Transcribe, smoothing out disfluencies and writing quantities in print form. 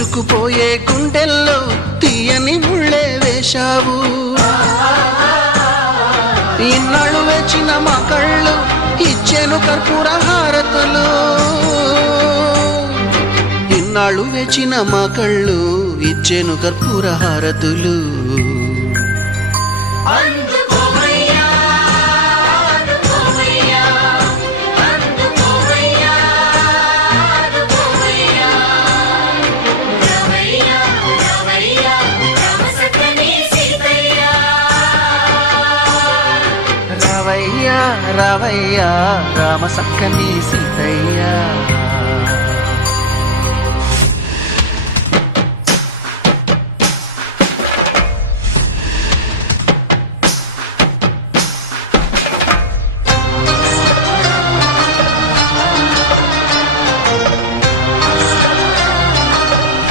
గుచ్చుకుపోయే గుండెల్లో తీయని ముళ్ళే వేశావు. ఇన్నాళ్ళు వేచిన మా కళ్ళు ఇచ్చేను కర్పూర హారతులు. ఇన్నాళ్ళు వేచిన మా కళ్ళు ఇచ్చేను కర్పూర హారతులు. రావయ్యా రావయ్యా రామ సక్కని సీతయ్య.